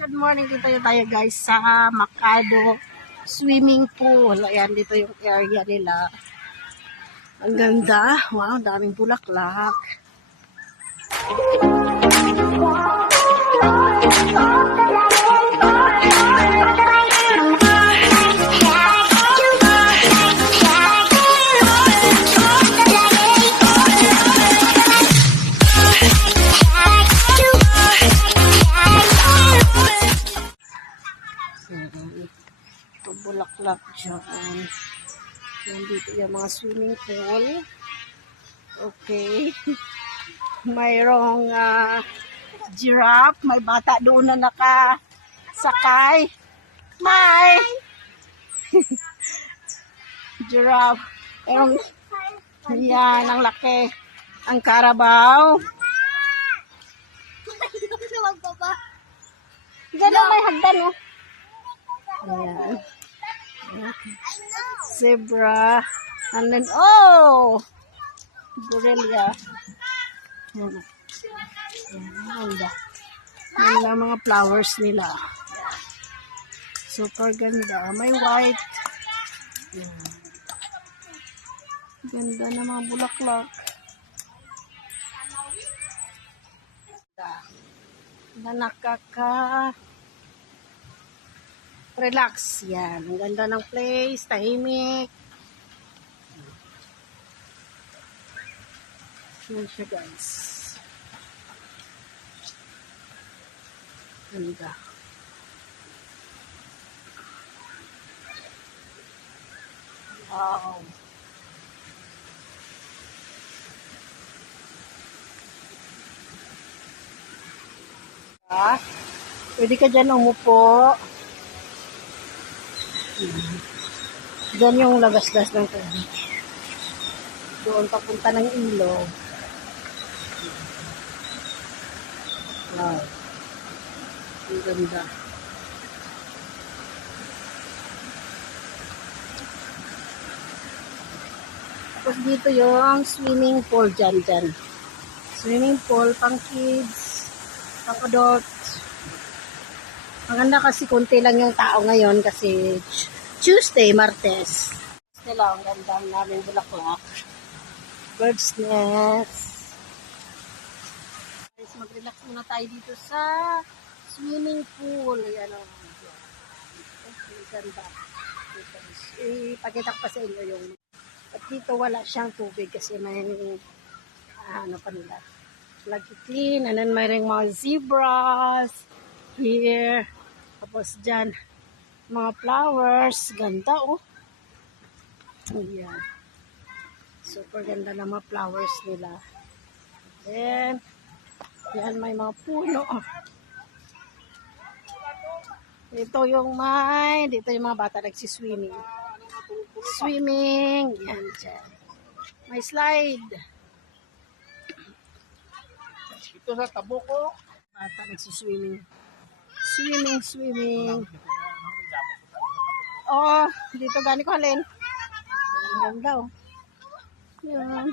Good morning. Dito tayo guys sa Macado swimming pool. Ayan, dito yung area nila. Ang ganda. Wow, daming bulaklak. Bulaklak dyan. Nandito yung mga swimming pool. Okay. Mayroong giraffe. May bata doon na nakasakay. May giraffe. Yan, ang laki. Ang Carabao. Gano'n may hagdan, oh. Ayan. Zebra. And then, oh! Borrelia. Ayan. Ganda. Ganda mga flowers nila. Super ganda. May white. Ayan. Ganda na mga bulaklak. Na relax. Yan. Ang ganda ng place. Tahimik. Yan siya guys. Ganda. Wow. Pwede ka dyan umupo. Diyan yung lagas-gas ng tubig. Doon papunta ng ilog. Wow. Ang ganda. Tapos dito yung swimming pool dyan. Swimming pool pang kids, pang adults. Maganda kasi konti lang yung tao ngayon kasi Tuesday, Martes. Nila, ang ganda namin bulaklak. Bird's nest. Guys, mag-relax muna tayo dito sa swimming pool. Ayan o. Okay, ganda. Ipakita ko pa sa inyo yung at dito wala siyang tubig kasi may ano pa nila. Lagi clean. And then mayroong mga zebras here. Tapos dyan, mga flowers. Ganda, oh. Ayan. Super ganda na mga flowers nila. Then, yan, may mga puno. Dito yung mga bata nagsiswimming. Swimming. Yan, dyan. May slide. Ito sa Tabuko. Bata nagsiswimming. Swimming. Oh, dito gani ko halin. Ang ganda, oh. Yan.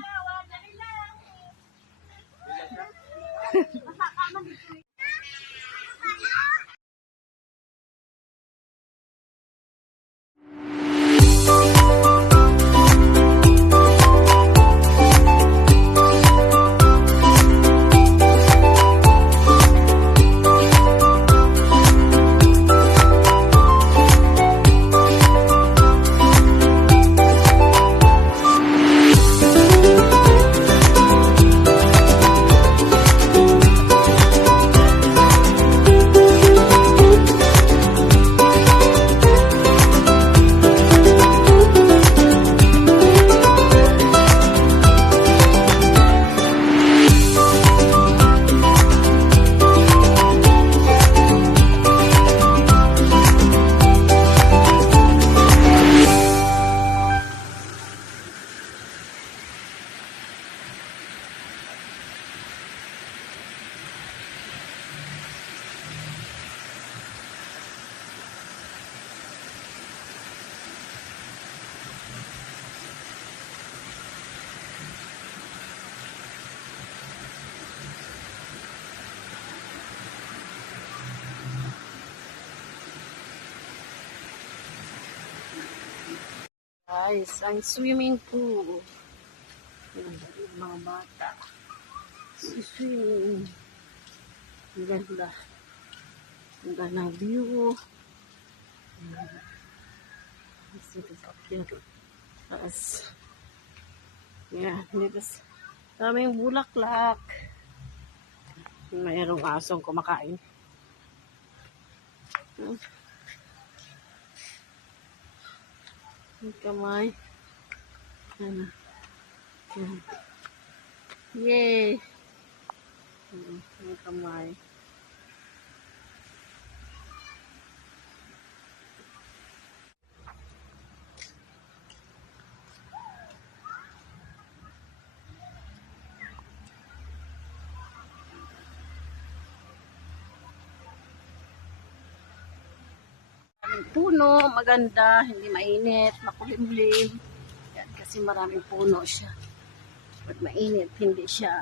guys, ang swimming pool. Ayan, yung mga bata. Swimming. Ang ganda. Ang ganda ng view. This is cute. Tapos, yan, dito daming bulaklak. Mayroong asong kumakain. Ang kamay. Ano. Yan. Yay! Ang kamay. Maraming puno, maganda, hindi mainit, makulimlim. Yan, kasi maraming puno siya. Pag mainit, hindi siya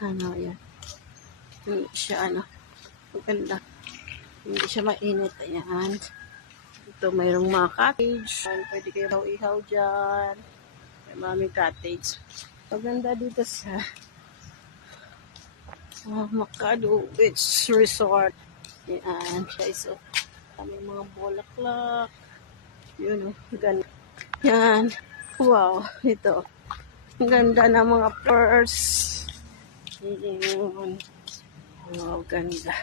ano yan. Hindi siya maganda. Hindi siya mainit. Ayan. Ito mayroong mga cottage. Ayan, pwede kayo ihaw dyan. May maraming cottage. Maganda dito sa Macado Beach Resort. Yan, siya iso. May mga bulaklak. Yun, ganda. Yan. Wow, ito. Ang ganda ng mga flowers. Yun. Wow, ganda.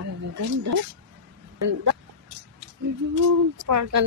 Ang ganda. Ganda. Yun, parang